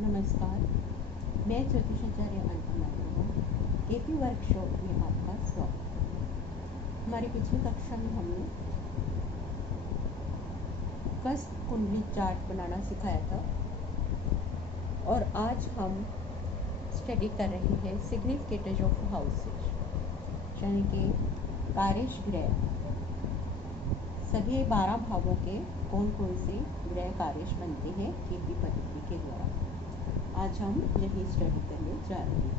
नमस्कार, मैं ज्योतिषाचार्य Anupama KP workshop में आपका स्वागत है। हमारी पिछली कक्षा में हमने कस्त कुंडली चार्ट बनाना सिखाया था और आज हम स्टडी कर रहे हैं सिग्निफिकेटर्स ऑफ हाउसेज, यानी कि कार्यश ग्रह। सभी 12 भावों के कौन कौन से ग्रह कार्यश बनते हैं केपी पद्धति के द्वारा। आज हम यही स्टडी करने जा रहे हैं।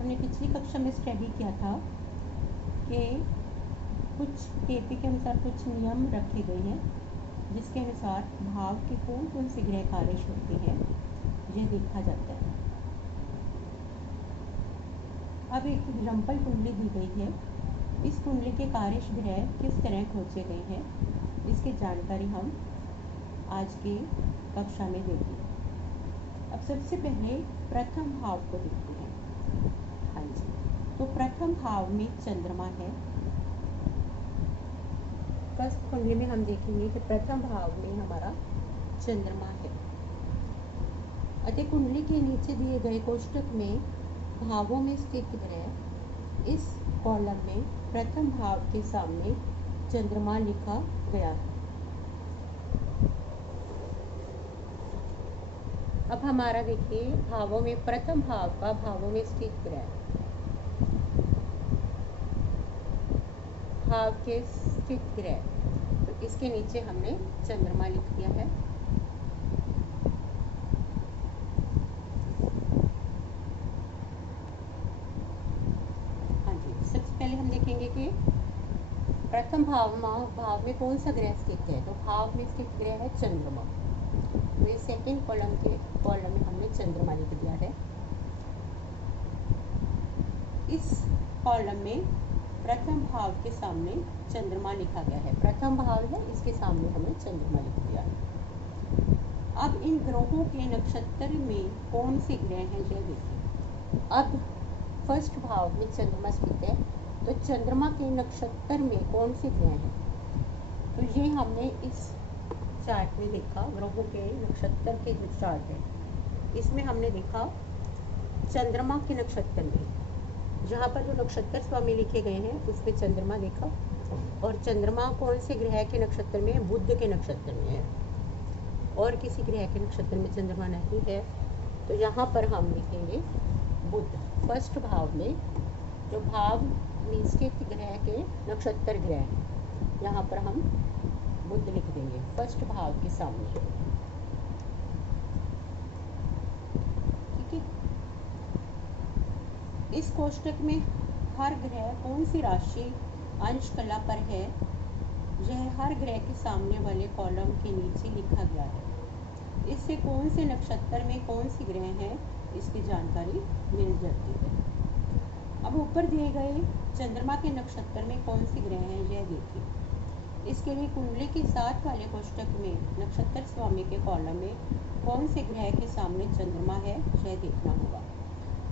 हमने पिछली कक्षा में स्टडी किया था कि कुछ केपी के अनुसार कुछ नियम रखे गए हैं जिसके अनुसार भाव के कौन कौन से ग्रह कार्यश होते हैं ये देखा जाता है। अब एक एग्जाम्पल कुंडली दी गई है। इस कुंडली के कार्यश ग्रह किस तरह खोजे गए हैं इसकी जानकारी हम आज की कक्षा में देंगे। अब सबसे पहले प्रथम भाव को देखते हैं। हाँ जी, तो प्रथम भाव में चंद्रमा है। कस्त कुंडली में हम देखेंगे कि प्रथम भाव में हमारा चंद्रमा है। अतः कुंडली के नीचे दिए गए कोष्टक में भावों में स्थित ग्रह, इस कॉलम में प्रथम भाव के सामने चंद्रमा लिखा गया है। अब हमारा देखिए भावों में प्रथम भाव का भावों में स्थित ग्रह, भाव के स्थित ग्रह, तो इसके नीचे हमने चंद्रमा लिख दिया है। हाँ जी, सबसे पहले हम देखेंगे कि प्रथम भाव में कौन सा ग्रह स्थित है। तो भाव में स्थित ग्रह है चंद्रमा। तो ये सेकेंड कॉलम में हमने चंद्रमा लिख दिया है। इस कॉलम में प्रथम भाव के सामने चंद्रमा लिखा गया है। प्रथम भाव है, इसके सामने हमने चंद्रमा लिख दिया है। अब इन ग्रहों के नक्षत्र में कौन से ग्रह हैं यह देखिए। अब फर्स्ट भाव में चंद्रमा स्थित है, तो चंद्रमा के नक्षत्र में कौन से ग्रह हैं, तो ये हमने इस चार्ट में देखा। ग्रहों के नक्षत्र के जो चार्ट है इसमें हमने देखा चंद्रमा के नक्षत्र में, जहाँ पर जो नक्षत्र स्वामी लिखे गए हैं उसमें चंद्रमा देखा। और चंद्रमा कौन से ग्रह के नक्षत्र में है, बुध के नक्षत्र में है। और किसी ग्रह के नक्षत्र में चंद्रमा नहीं है, तो यहाँ पर हम लिखेंगे बुध। फर्स्ट भाव में जो भाव में स्थित ग्रह के नक्षत्र ग्रह, यहाँ पर हम बुध लिख देंगे फर्स्ट भाव के सामने। ठीक है, इस कोष्टक में हर ग्रह कौन सी राशि अंश कला पर है यह हर ग्रह के सामने वाले कॉलम के नीचे लिखा गया है। इससे कौन से नक्षत्र में कौन सी ग्रह हैं इसकी जानकारी मिल जाती है। अब ऊपर दिए गए चंद्रमा के नक्षत्र में कौन सी ग्रह हैं यह देखिए। इसके लिए कुंडली के साथ वाले कोष्टक में नक्षत्र स्वामी के कॉलम में कौन से ग्रह के सामने चंद्रमा है यह देखना होगा।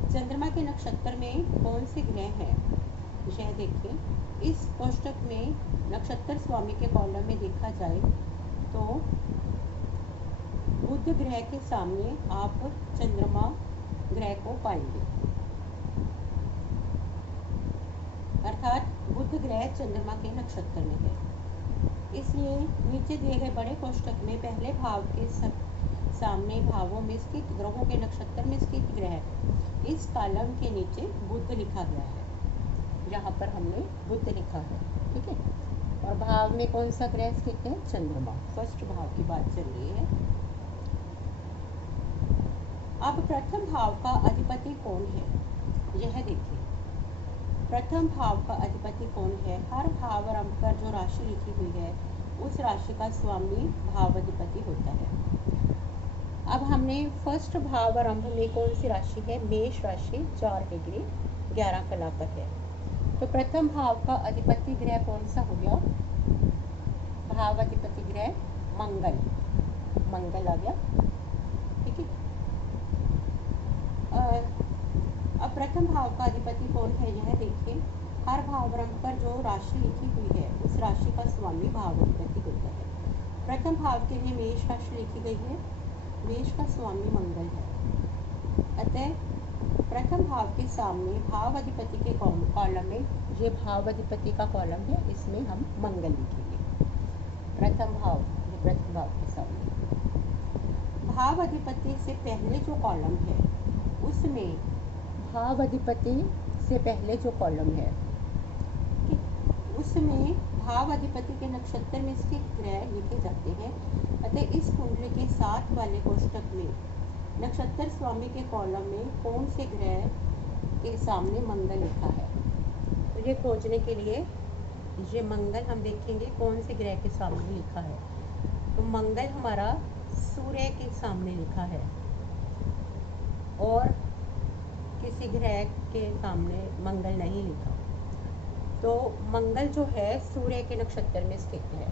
चंद्रमा के नक्षत्र में कौन से ग्रह हैं यह देखिए। इस कोष्टक में नक्षत्र स्वामी के कॉलम में देखा जाए तो बुध ग्रह के सामने आप चंद्रमा ग्रह को पाएंगे, अर्थात बुध ग्रह चंद्रमा के नक्षत्र में है। इसलिए नीचे दिए गए बड़े कोष्टक में पहले भाव के सामने भावों में स्थित ग्रहों के नक्षत्र में स्थित ग्रह, इस कॉलम के नीचे बुध लिखा गया है। यहाँ पर हमने बुध लिखा है, ठीक है। और भाव में कौन सा ग्रह स्थित है, चंद्रमा। फर्स्ट भाव की बात चल रही है। अब प्रथम भाव का अधिपति कौन है यह देखिए। प्रथम भाव का अधिपति कौन है, हर भाव आरंभ पर जो राशि लिखी हुई है उस राशि का स्वामी भावाधिपति होता है। अब हमने फर्स्ट भाव आरंभ में कौन सी राशि है, मेष राशि, 4 डिग्री 11 कला पर है। तो प्रथम भाव का अधिपति ग्रह कौन सा हो गया, भावाधिपति ग्रह मंगल आ गया, ठीक है। अब प्रथम भाव का अधिपति कौन है यह देखिए। हर भाव आरंभ पर जो राशि लिखी हुई है उस राशि का स्वामी भावाधिपति होता है। प्रथम भाव के लिए मेष राशि लिखी गई है। मेष का स्वामी मंगल है, अतः प्रथम भाव के सामने भाव अधिपति के कॉलम में, ये भाव अधिपति का कॉलम है, इसमें हम मंगल लिखेंगे। प्रथम भाव, ये प्रथम भाव के सामने भाव अधिपति से पहले जो कॉलम है उसमें भाव अधिपति से पहले जो कॉलम है उसमें भाव अधिपति के नक्षत्र में स्थित ग्रह लिखे जाते हैं। अतः इस कुंडली के साथ वाले कोष्ठक में नक्षत्र स्वामी के कॉलम में कौन से ग्रह के सामने मंगल लिखा है। तो ये खोजने के लिए ये मंगल हम देखेंगे कौन से ग्रह के सामने लिखा है। तो मंगल हमारा सूर्य के सामने लिखा है और किसी ग्रह के सामने मंगल नहीं लिखा। तो मंगल जो है सूर्य के नक्षत्र में स्थित है।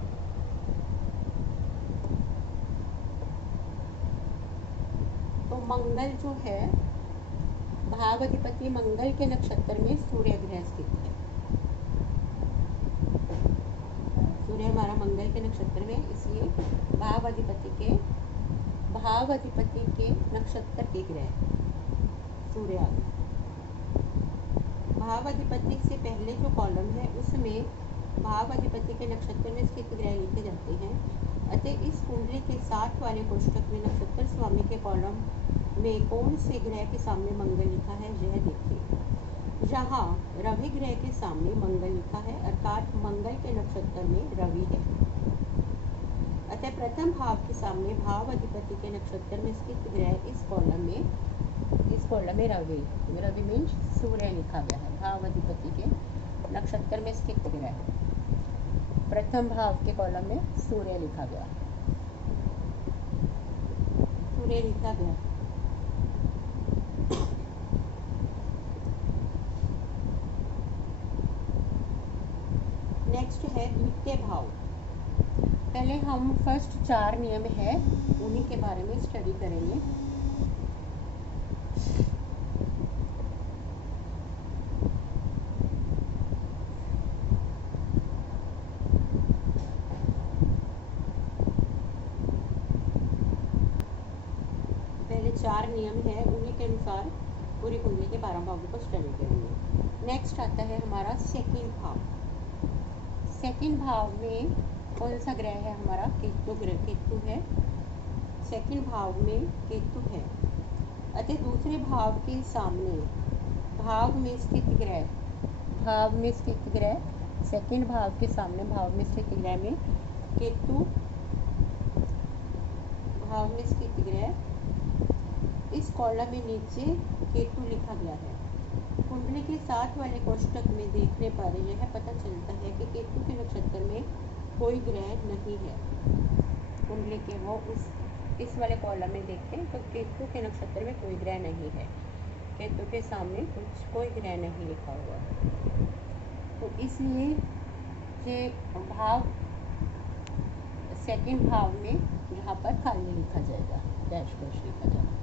तो मंगल जो है भाव अधिपति मंगल के नक्षत्र में सूर्य ग्रह स्थित है। सूर्य हमारा मंगल के नक्षत्र में, इसलिए भाव अधिपति के नक्षत्र के ग्रह सूर्य आ गए। भाव अधिपति से पहले जो कॉलम है उसमें भाव अधिपति के नक्षत्र में स्थित ग्रह लिखे जाते हैं। अतः इस कुंडली के साथ वाले कोष्ठक में नक्षत्र स्वामी के कॉलम में कौन से ग्रह के सामने मंगल लिखा है यह देखिए। जहाँ रवि ग्रह के सामने मंगल लिखा है अर्थात मंगल के नक्षत्र में रवि है। अतः प्रथम भाव के सामने भाव अधिपति के नक्षत्र में स्थित ग्रह इस कॉलम में रवि मीन्स सूर्य लिखा गया है। भाव अधिपति के नक्षत्र में स्थित ग्रह प्रथम भाव के कॉलम में सूर्य लिखा गया। नेक्स्ट है द्वितीय भाव। पहले हम फर्स्ट 4 नियम है उन्हीं के बारे में स्टडी करेंगे। पहले 4 नियम है उन्हीं के अनुसार पूरी कुंडली के 12 भावों को स्टडी करेंगे। नेक्स्ट आता है हमारा सेकंड भाव। सेकंड भाव में कौन सा ग्रह है हमारा? केतु है। सेकंड भाव में केतु है। अतः दूसरे भाव के सामने भाव में स्थित ग्रह सेकंड भाव के सामने भाव में स्थित ग्रह में केतु, भाव में स्थित ग्रह इस कॉलम में नीचे केतु लिखा गया है। कुंडली के साथ वाले कोष्ठक में देखने पर यह पता चलता है कि केतु के नक्षत्र में कोई ग्रह नहीं है। कुंडली के वो इस वाले कॉलम में देखते हैं तो केतु के नक्षत्र में कोई ग्रह नहीं है। केतु के सामने कोई ग्रह नहीं लिखा हुआ है। तो इसलिए ये भाव सेकंड भाव में यहाँ पर खाली लिखा जाएगा, डैश डैश लिखा जाएगा।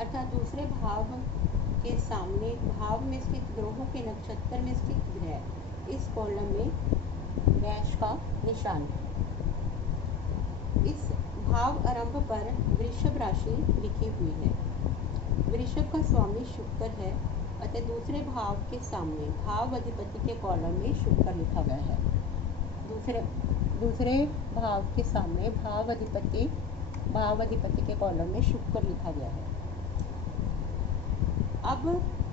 अर्थात दूसरे भाव के सामने भाव में स्थित ग्रहों के नक्षत्र में स्थित ग्रह इस कॉलम में डैश का निशान है। इस भाव आरंभ पर वृषभ राशि लिखी हुई है। वृषभ का स्वामी शुक्र है। अतः दूसरे भाव के सामने भाव अधिपति के कॉलम में शुक्र लिखा गया है। दूसरे भाव के सामने भाव अधिपति के कॉलम में शुक्र लिखा गया है। अब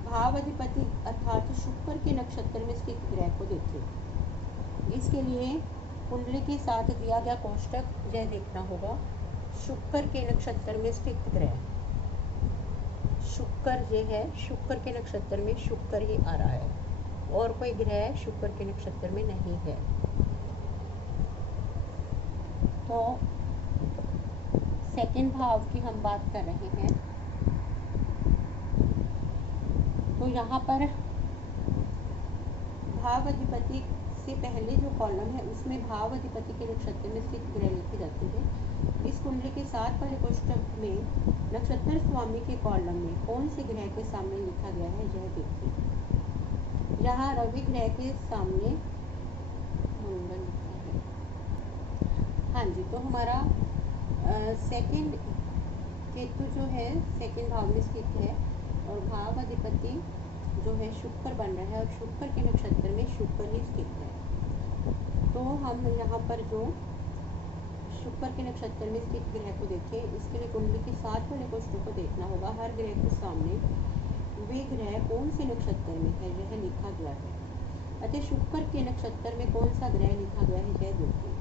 भाव अधिपति अर्थात शुक्र के नक्षत्र में स्थित ग्रह को देखें। इसके लिए कुंडली के साथ दिया गया कोष्ठक यह देखना होगा। शुक्र के नक्षत्र में स्थित ग्रह शुक्र ये है, शुक्र के नक्षत्र में शुक्र ही आ रहा है और कोई ग्रह शुक्र के नक्षत्र में नहीं है। तो सेकंड भाव की हम बात कर रहे हैं। तो यहाँ पर भाव अधिपति से पहले जो कॉलम है उसमें भाव अधिपति के नक्षत्र में स्थित ग्रह लिखे जाते हैं। इस कुंडली के 7 वाले कोष्ठक में नक्षत्र स्वामी के कॉलम में कौन से ग्रह के सामने लिखा गया है यह देखिए। यहाँ रवि ग्रह के सामने मंगल लिखा है। हाँ जी, तो हमारा सेकंड केतु जो है सेकंड भाव में स्थित है और भाव अधिपति जो है शुक्र बन रहा है और शुक्र के नक्षत्र में शुक्र ही स्थित है। तो हम यहाँ पर जो शुक्र के नक्षत्र में स्थित ग्रह को देखें, इसके लिए कुंडली के 7 वाले कोष्ठों को देखना होगा। हर ग्रह के सामने वे ग्रह कौन से नक्षत्र में है यह लिखा गया है। अतः शुक्र के नक्षत्र में कौन सा ग्रह लिखा गया है यह देखिए।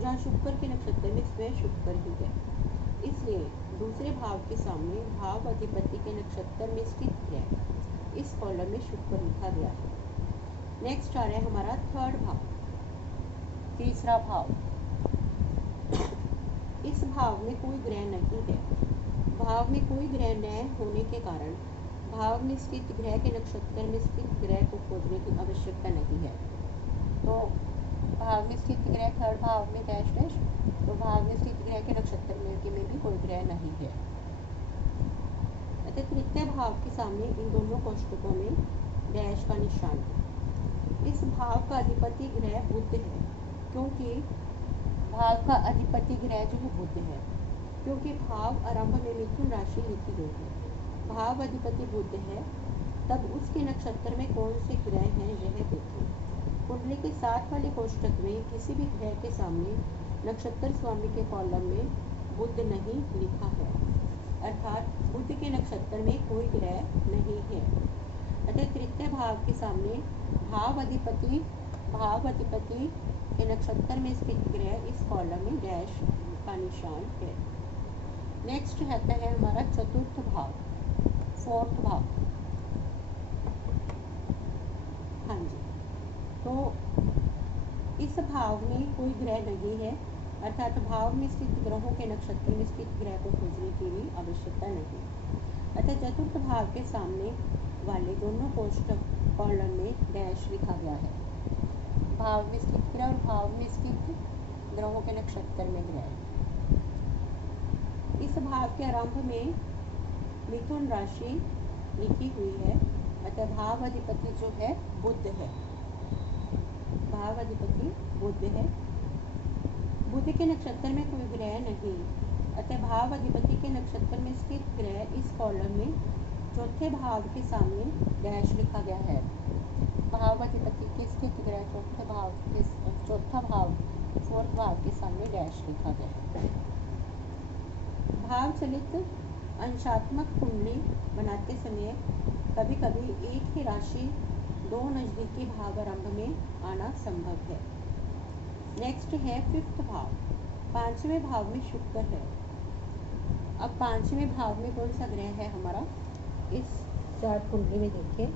जहाँ शुक्र के नक्षत्र में स्वयं शुक्र ही है, इसलिए दूसरे भाव के सामने भाव अधिपति के नक्षत्र में स्थित ग्रह इस कॉलम में शुक्र लिखा गया है। नेक्स्ट आ रहा है हमारा थर्ड भाव, तीसरा भाव। इस भाव में कोई ग्रह नहीं है। भाव में कोई ग्रह न होने के कारण भाव में स्थित ग्रह के नक्षत्र में स्थित ग्रह को खोजने की आवश्यकता नहीं है। तो भाव में स्थित ग्रह थर्ड भाव में डैश डैश, तो भाव में स्थित ग्रह के नक्षत्र में भी कोई ग्रह नहीं है। अतः तृतीय भाव के सामने इन दोनों कोष्ठकों में डैश का निशान है। इस भाव का अधिपति ग्रह बुध है, क्योंकि भाव का अधिपति ग्रह जो है बुध है, क्योंकि भाव आरंभ में मिथुन राशि लिखी गई है। भाव अधिपति बुध है, तब उसके नक्षत्र में कौन से ग्रह हैं यह देखिए। कुंडली के 7 वाले कोष्ठक में किसी भी ग्रह के सामने नक्षत्र स्वामी के कॉलम में बुध नहीं लिखा है, अर्थात बुध के नक्षत्र में कोई ग्रह नहीं है। अतः तृतीय भाव के सामने भाव अधिपति के नक्षत्र में स्थित ग्रह इस कॉलम में डैश का निशान है। नेक्स्ट रहता है हमारा चतुर्थ भाव, फोर्थ भाव। हाँ जी, तो इस भाव में कोई ग्रह नहीं है, अर्थात भाव में स्थित ग्रहों के नक्षत्र में स्थित ग्रह को खोजने की भी आवश्यकता नहीं। अतः चतुर्थ भाव के सामने वाले दोनों कोष्ठक कॉलम में डैश लिखा गया है। भाव में स्थित ग्रह और भाव में स्थित ग्रहों के नक्षत्र में ग्रह। इस भाव के आरंभ में मिथुन राशि लिखी हुई है, अतः भाव अधिपति जो है बुध है। भाव अधिपति बुध है, बुध के नक्षत्र में कोई ग्रह नहीं, अतः भाव अधिपति के नक्षत्र में स्थित ग्रह इस कॉलम में चौथे भाव के सामने डैश लिखा गया है। भाव अधिपति के स्थित ग्रह चौथा भाव फोर्थ भाव के सामने डैश लिखा गया है। भाव चलित अंशात्मक कुंडली बनाते समय कभी कभी एक ही राशि दो नजदीकी भाव आरंभ में आना संभव है। नेक्स्ट है फिफ्थ भाव, पांचवें भाव में शुक्र है। अब पांचवें भाव में कौन सा ग्रह है हमारा, इस चार्ट कुंडली में देखिए।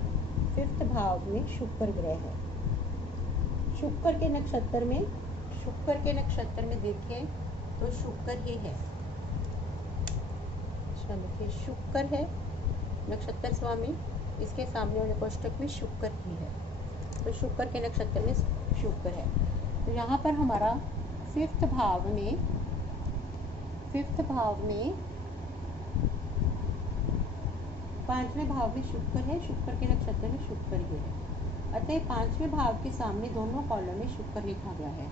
फिफ्थ भाव में शुक्र ग्रह है। शुक्र के नक्षत्र में देखिए तो शुक्र ही है। देखिए शुक्र है नक्षत्र स्वामी, इसके सामने वाले कोष्ठक में शुक्र ही है, तो शुक्र के नक्षत्र में शुक्र है। तो यहाँ पर हमारा फिफ्थ भाव में पांचवें भाव में शुक्र है, शुक्र के नक्षत्र में शुक्र ही है। अतः पांचवें भाव के सामने दोनों कॉलम में शुक्र लिखा गया है।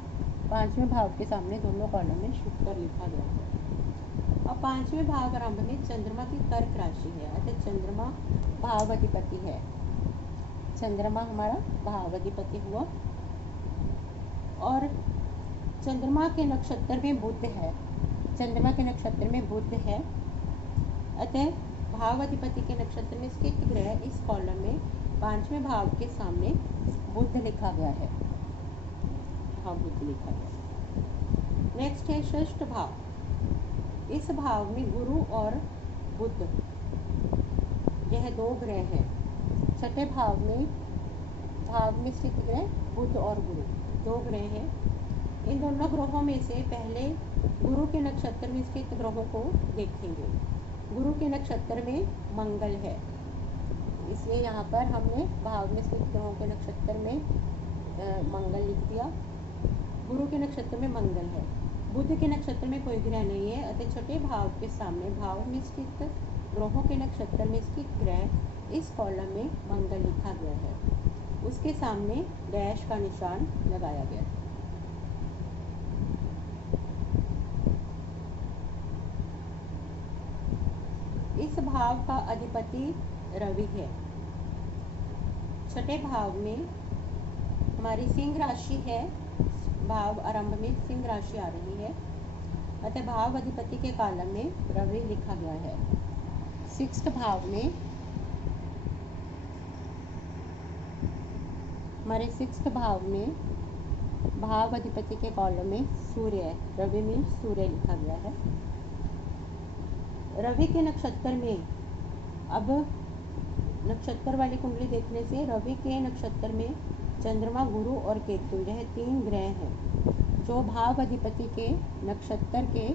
पांचवें भाव के सामने दोनों कॉलम में शुक्र लिखा गया है। अब पांचवें भाव आरंभ में चंद्रमा की कर्क राशि है, अतः चंद्रमा भाव अधिपति है। चंद्रमा हमारा भाव अधिपति हुआ और चंद्रमा के नक्षत्र में बुध है। चंद्रमा के नक्षत्र में बुध है, अतः भाव अधिपति के नक्षत्र में स्थित ग्रह इस कॉलम में पांचवें भाव के सामने बुध लिखा गया है। हाँ, बुध लिखा गया। नेक्स्ट है षष्ठ भाव। इस भाव में गुरु और बुध यह दो ग्रह हैं। छठे भाव में स्थित ग्रह बुध और गुरु दो ग्रह हैं। इन दोनों ग्रहों में से पहले गुरु के नक्षत्र में स्थित ग्रहों को देखेंगे। गुरु के नक्षत्र में मंगल है, इसलिए यहाँ पर हमने भाव में स्थित ग्रहों के नक्षत्र में मंगल लिख दिया। गुरु के नक्षत्र में मंगल है, बुध के नक्षत्र में कोई ग्रह नहीं है, अतः छठे भाव के सामने भाव में स्थित ग्रहों के नक्षत्र में स्थित ग्रह इस कॉलम में मंगल लिखा गया है, उसके सामने डैश का निशान लगाया गया है। इस भाव का अधिपति रवि है। छठे भाव में हमारी सिंह राशि है, भाव आरंभ में सिंह राशि आ रही है, अतः भाव अधिपति के कॉलम में रवि लिखा गया है। सिक्स्थ भाव में हमारे सिक्स्थ भाव में भाव अधिपति के कॉलम में सूर्य है, रवि में सूर्य लिखा गया है। रवि के नक्षत्र में, अब नक्षत्र वाली कुंडली देखने से रवि के नक्षत्र में चंद्रमा, गुरु और केतु, यह तीन ग्रह हैं जो भाव अधिपति के नक्षत्र के